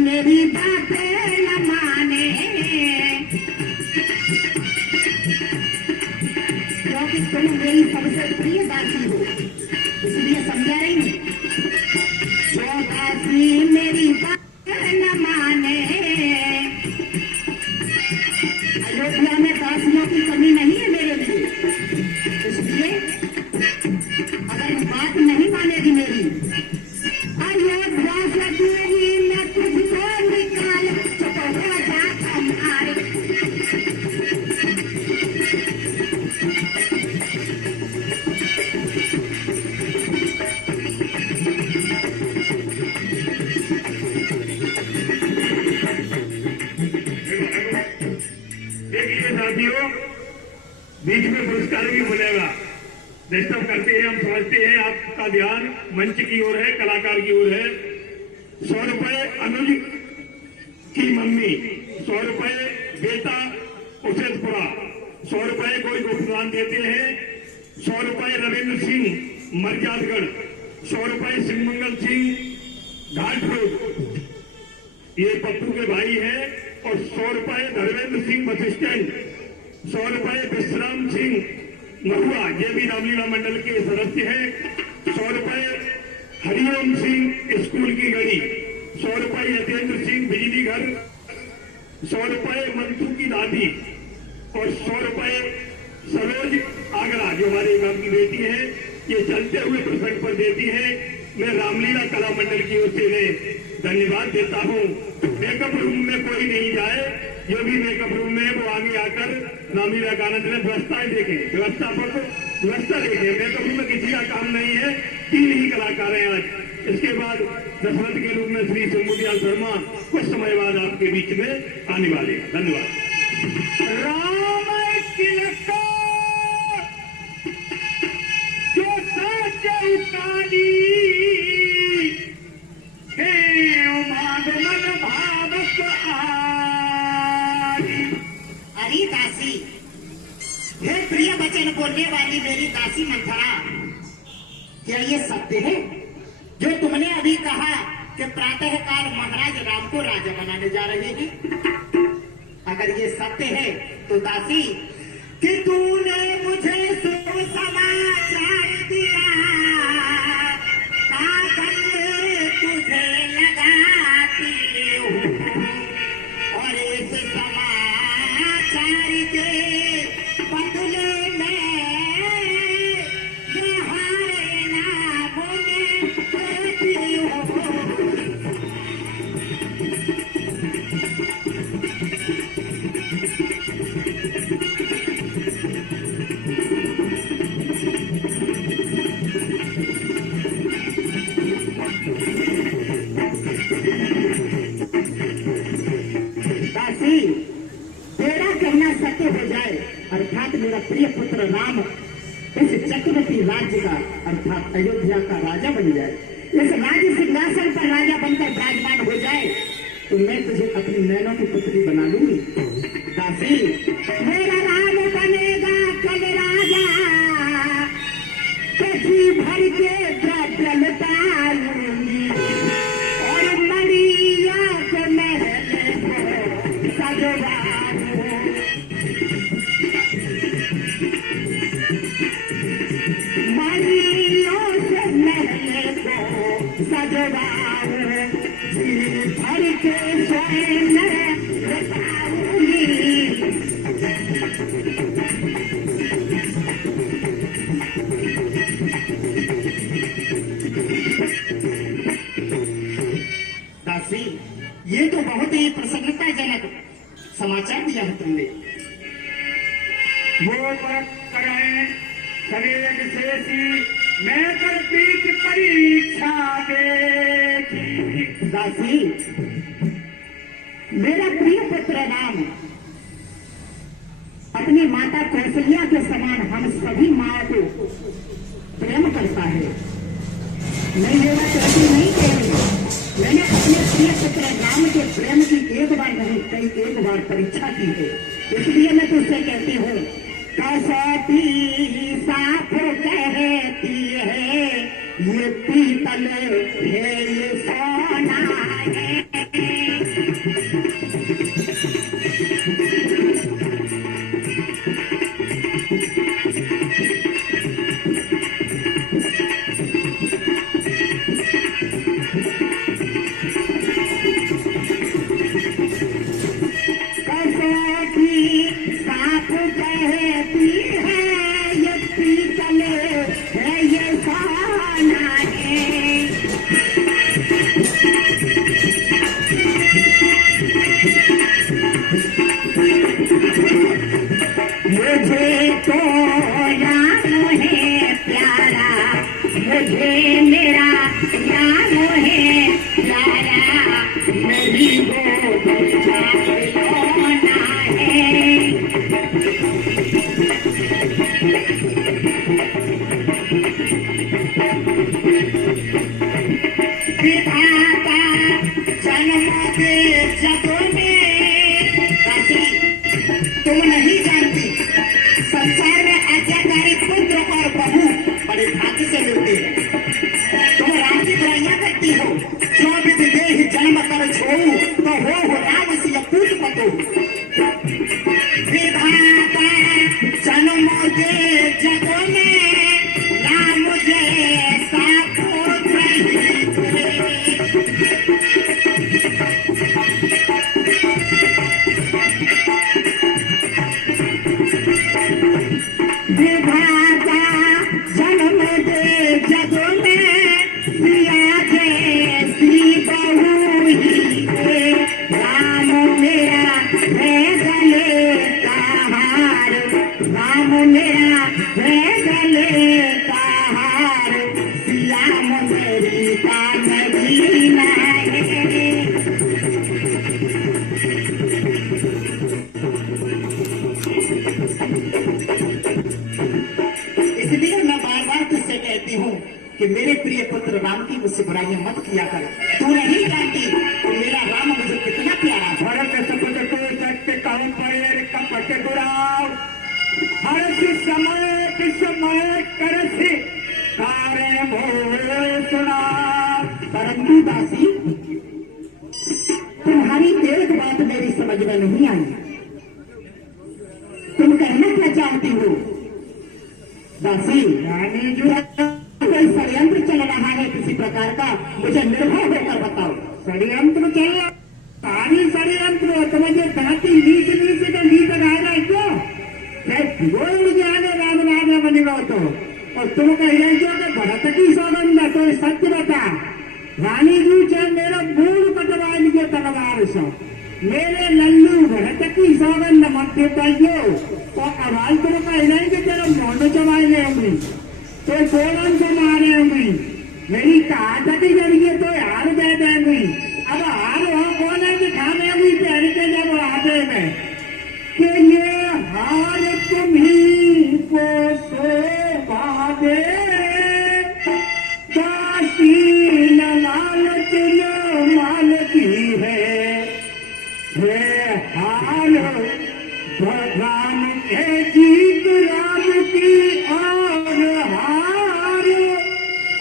मेरी बातें न माने, क्योंकि तुम मेरी सबसे प्रिय दासी हो, इसलिए समझा रही हूँ। जो दासी मेरी बातें न माने, अयोध्या में दासियों की कमी नहीं है मेरे लिए, इसलिए अगर बात नहीं मानेगी मेरी, अयोध्या से दूरी मैं तुझको निकाल चुका जाता मारे। देखिए साथियों, बीच में पुरस्कार भी मिलेगा। डिस्टर्ब करते हैं, हम समझते हैं आपका ध्यान मंच की ओर है, कलाकार की ओर है। 100 रुपए अनुज की मम्मी, 100 रुपए बेटा उसेदपुरा, 100 रुपए कोई गुप्तदान देते हैं, 100 रुपए रविंद्र सिंह मरजादगढ़, 100 रुपए सिंहमंगल सिंह घाटपुर, ये पप्पू के भाई है, और 100 रुपए धर्मेंद्र सिंह बस स्टैंड, 100 रुपए विश्राम सिंह महुआ, ये भी रामलीला मंडल के सदस्य हैं, 100 रुपए हरिओम सिंह स्कूल की घड़ी, 100 रुपए यतेंद्र सिंह बिजली घर, 100 रुपए मंटू की दादी, और 100 रुपए सरोज आगरा जो हमारे गांव की बेटी है, ये चलते हुए प्रसंग पर देती है। मैं रामलीला कला मंडल की ओर से इन्हें धन्यवाद देता हूँ। मेकअप रूम में कोई नहीं जाए, जो भी मेकअप रूम में है वो आगे आकर रामलीला गाना चले, व्यवस्थाएं देखें, व्यवस्था देखें। मेकअप रूम में किसी का काम नहीं है, 3 ही कलाकार हैं आज। इसके बाद दशरथ के रूप में श्री शंभुदयाल शर्मा कुछ समय बाद आपके बीच में आने वाले हैं। धन्यवाद। राम तिलक जो साचे उतारी हे उमाद मन भावक आरी। अरे दासी, हे प्रिय वचन बोलने वाली मेरी दासी मंथरा, क्या ये सत्य है जो तुमने अभी कहा कि प्रातः काल महाराज राम को राजा बनाने जा रहे हैं? अगर ये सत्य है तो दासी कि तूने मुझे सुसमाचार दिया, कागल तुझे लगाती हूँ, और इस समाचार के बदले में तुम्हारे नाम में देती हूँ। तेरा कहना सत्य हो जाए, अर्थात मेरा प्रिय पुत्र राम इस चक्रवर्ती राज्य का अर्थात अयोध्या का राजा बन जाए, इस राज्य सिंहासन पर राजा बनकर विराजमान हो जाए, तो मैं तुझे अपनी नैनों की पुत्री बना लूंगी। दासी, मेरा राज बनेगा कल राजा, कभी भर के द्रव्य लुटा लूंगी, और मरिया के महल को सजवा भर के स्वयं बताऊंगी। दासी, ये तो बहुत ही प्रसन्नताजनक समाचार दिया है तुमने। वो करें सवेग शेषी मैं कर बीच परीक्षा देखी। दासी, मेरा प्रिय पुत्र राम अपनी माता कौशल्या के समान हम सभी माँ को प्रेम करता बार परीक्षा की है, इसलिए मैं तुझसे कहती हूँ, कसौटी साफ कहती है, ये पीतल है ये सोना है। तुम नहीं जानती, संसार में आज्ञाकारी पुत्र और बहू बड़े भाग्य से मिलते हैं। तुम राम की बुराइयां करती हो, जो विधि देह जन्म कर छोड़ू, तो हो राम सिय पूत पतो। विधाता जन्म दे जगों में, राम जैसा पुत्र ही कोई। विधाता जन्म दे जग में, सिया जैसी बहू ही है। राम मेरा है गले का हार, राम मेरा है गले का हार, श्याम मेरी का नगीना है। इसलिए मैं बार बार तुझसे कहती हूँ कि मेरे प्रिय पुत्र राम की मुझसे बुराइयां मत किया कर। तू नहीं जानती तो मेरा राम मुझे कितना प्यारा है। भरत सपत को सत्य कहूं पैर कपट गुराव, हर्ष समय विस्मय करसि तारे मोहे सुना। परंतु दासी, तुम्हारी एक बात मेरी समझ में नहीं आई। तुम कहना क्या चाहती हो दासी? रानी जो कोई षड्यंत्र चल रहा है किसी प्रकार का, मुझे निर्भय होकर बताओ। षड्यंत्र चल रहा, सारी षड्यंत्र तुम्हें धरती नीच नीच के नीच आएगा क्यों? गोल के आगे राम राजा बनेगा तो, और तुम कह रहे हो कि भरत की सौगंध है, तो सत्य बता। रानी जी चाहे मेरा मूल कटवा लीजिए तलवार से, मेरे लल्लू भरत की सौगंध मत पाइयो, तो आवाज तुम कह रहे कि तेरा मोड़ चबाए होंगी, तो सोलन से मारे होंगी, मेरी कहाट के जरिए तो हार दे देंगी। अब हार हो कौन है कि खाने हुई पहन के जब आते में कि ये हार तुम ही को शोभा दे, दासी लालच जो माल की है, वे हार भगवान के जीत राम की और हार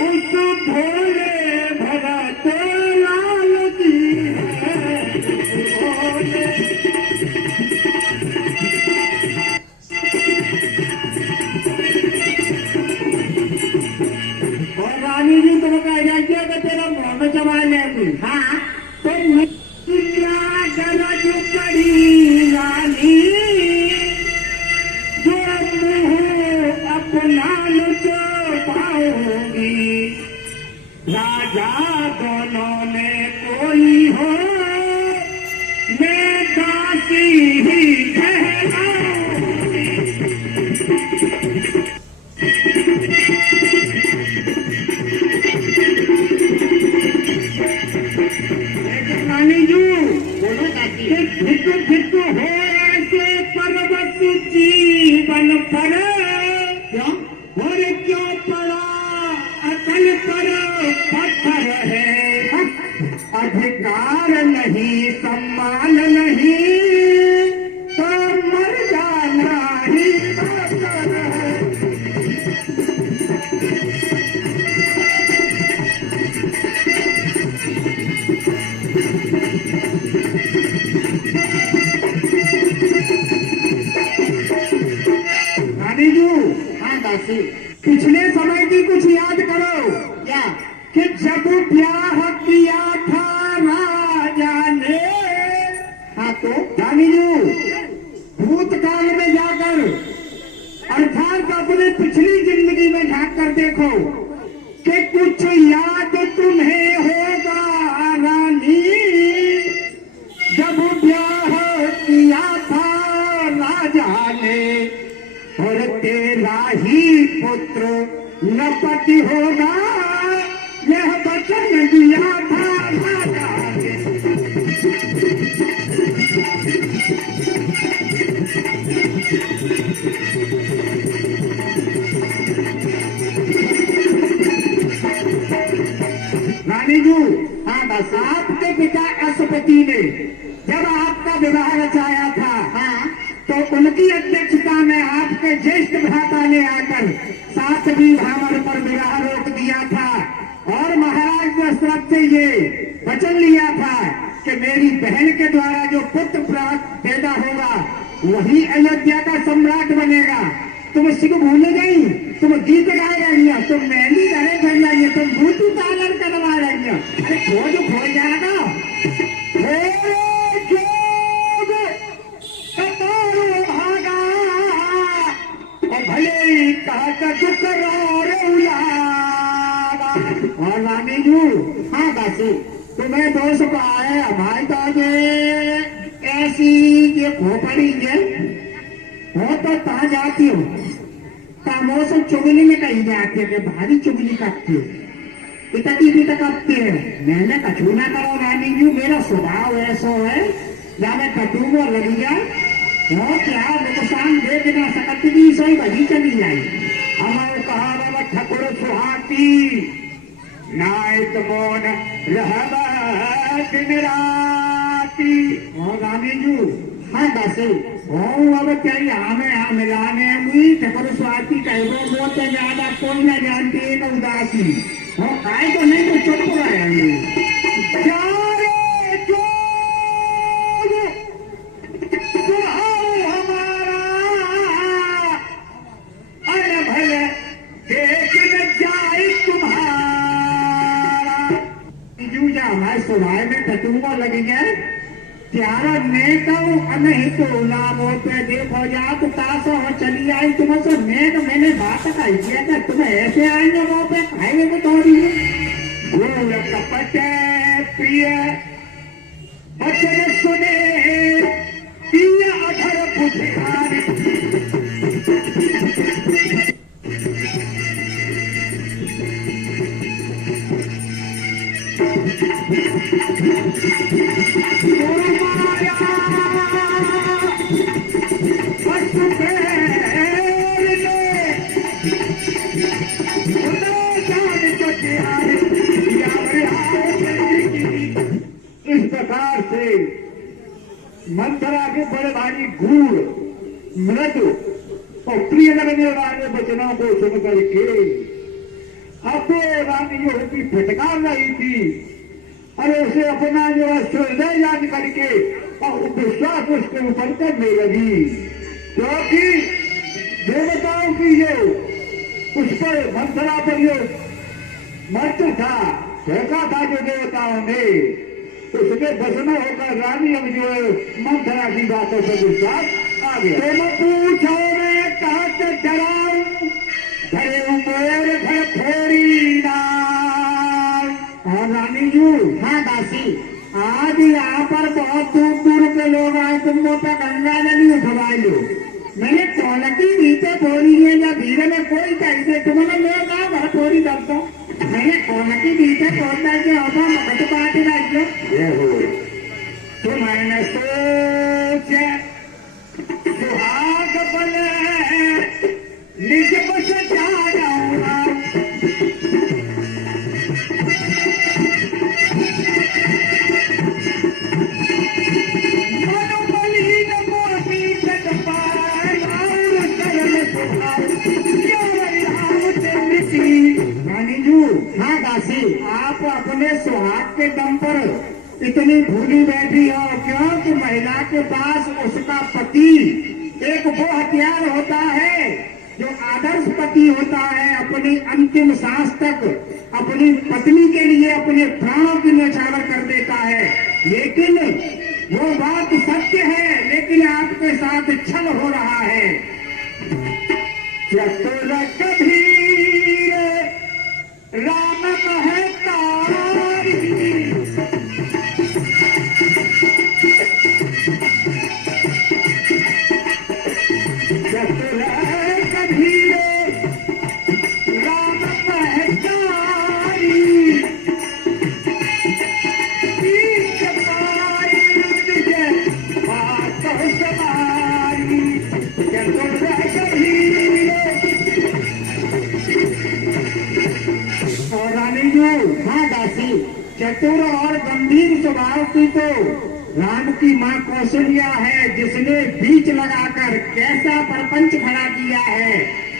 उस भोले भगत लाल की है। भोले और रानी जी तुम कह जाइए कि तेरा मोह चबा लेंगी। हाँ, तो क्या गरज पड़ी रानी, जो मुँह अपना लुचो पाऊंगी। राजा दोनों में कोई हो, मैं दासी ही कहलाऊंगी। रानी जी बोलो दासी। फिर तो हो ऐसे पर्वत जीवन पर, क्यों? और क्यों पड़ा अकल पर पत्थर है। अधिकार नहीं, सम्मान नहीं, भी कुछ याद करो क्या? कि जब ब्याह किया था राजा ने, हाँ तो रानी जी भूतकाल में जाकर अर्थात अपने पिछली जिंदगी में झांक कर देखो कि कुछ याद तुम्हें होगा रानी, जब ब्याह किया था राजा ने और तेरा ही पुत्र न पति होगा, यह वचन दिया था राजा ने। रानी जी, हाँ बस। आपके पिता अशुपति ने जब आपका विवाह रचाया था, हाँ तो उनकी अध्यक्षता में आपके ज्येष्ठ भ्राता ने आकर 7वीं भावर पर विवाह रोक दिया था और महाराज दशरथ से ये वचन लिया था कि मेरी बहन के द्वारा जो पुत्र पैदा होगा वही अयोध्या का सम्राट बनेगा। तुम सिख भूल गई, तुम गीत गा रही हो, तुम मेहंदी गले कर रही हो, तुम ब्यूटी पार्लर करवा रही हो। अरे खोज खोल जाएगा भागा और भले कहता दुख और रानी जी, हाँ बासी। तुम्हें दोष कहा है हमारी तो ऐसी ये खोपड़ी है हो तो कहा जाती हो मौसम चुगली में कही जाती है, भारी चुगली करती है, पिताजी भी तक करते हैं। मैंने कछू ना करो रानी जी, मेरा स्वभाव ऐसा है या मैं कटू को लगी जाए हो क्या नुकसान दे बिना सकती भी सही भजी चली आई। हमारे कहा ठकुर सुहाती नायक मोन रहबा दिन राती। और रानी जी, हाँ बासी। अब क्या हमें मिलाने हुई ठकुर स्वाति कहो वो तो ज्यादा कोई ना जानती है तो उदासी हो काय तो नहीं तो चुप रहेंगे। हमारा अरे भले देख न जाए तुम्हारा जूझा हमारे सुधार में टटूंगा लगेगा प्यारा नेक नहीं तो नाम पे देखो जा तो तासो हो चली आई तुम से नेक मैंने बात कही किया था तुम्हें ऐसे आएंगे वो पे खाएंगे तो थोड़ी गोल कपट प्रिय बचन सुने प्रिय अधर पुठारी। इस प्रकार से मंथरा के बड़े भारी गूढ़ मृदु और प्रिय लगने वाले वचनों को सुन करके अब रानी जो होती फटकार रही थी, अरे उसे अपना जो है हृदय याद करके और विश्वास उसके ऊपर करने लगी, क्योंकि देवताओं की जो उस पर मंथरा पर जो मंत्र था फेंका था जो देवताओं ने, उसके भस्म होकर रानी अब जो है मंथरा की बातों पर विश्वास आ गया। तुम पूछो मैं कहत डराऊं घरे उमर घर फोड़ी नाल। और रानी जी, हाँ बासी। आज यहाँ पर बहुत दूर दूर के लोग आए, तुमको तो गंगा नदी उठवा लो। मैंने कौलती नीचे फोड़ी है या भीड़ में कोई चाहिए तुम्हारा मेरे गाँव घर फोड़ी कर दो। मैंने कौलती नीचे फोड़ना के होगा मत बात रखो ये हो तो मैंने सोच सुहाग बने निज बस जा जाऊंगा। हाँ दासी। आप अपने सुहाग के दम पर इतनी भूली बैठी हो क्यों कि महिला के पास उसका पति एक वो हथियार होता है जो आदर्श पति होता है अपनी अंतिम सांस तक अपनी पत्नी के लिए अपने प्राणों की न्यौछावर कर देता है। लेकिन वो बात सत्य है, लेकिन आपके साथ छल हो रहा है। चतुर कबीर राम महतारी, चतुर कबीर राम महतारी, पीठ पाई तुझे बातों सवारी। चतुर कबीर और रानी जी, हाँ दासी, चतुर और गंभीर स्वभाव की तो राम की माँ कौशल्या है, जिसने बीच लगाकर कैसा प्रपंच खड़ा किया है,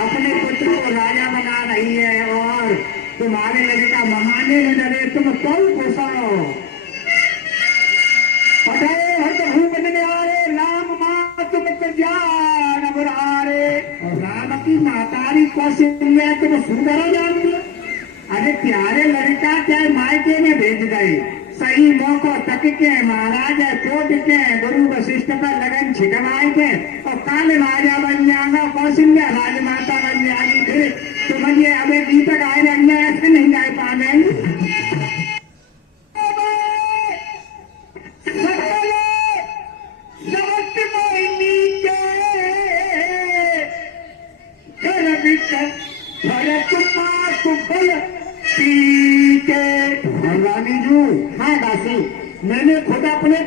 अपने पुत्र को राजा बना रही है। और तुम्हारे लड़का ममाने में डरे, तुम कौन पोसाओ बनने आए राम माँ तुम ज्ञान बुरारे। और राम की मातारी कौशल्या तुम सुंदर जान दो। अरे प्यारे लड़का चाहे मायके में भेज गए, सही मौका तक के महाराज कोट के गुरु वशिष्ठ का लगन छिटवाए के और काल राजा बन जाएगा, कौशल्या राजमाता बन जाएगी। फिर समझिए अबे दीपक आए रहेंगे, ऐसे नहीं जा पाएंगे। रानी जी, हाँ दासी, मैंने खुद अपने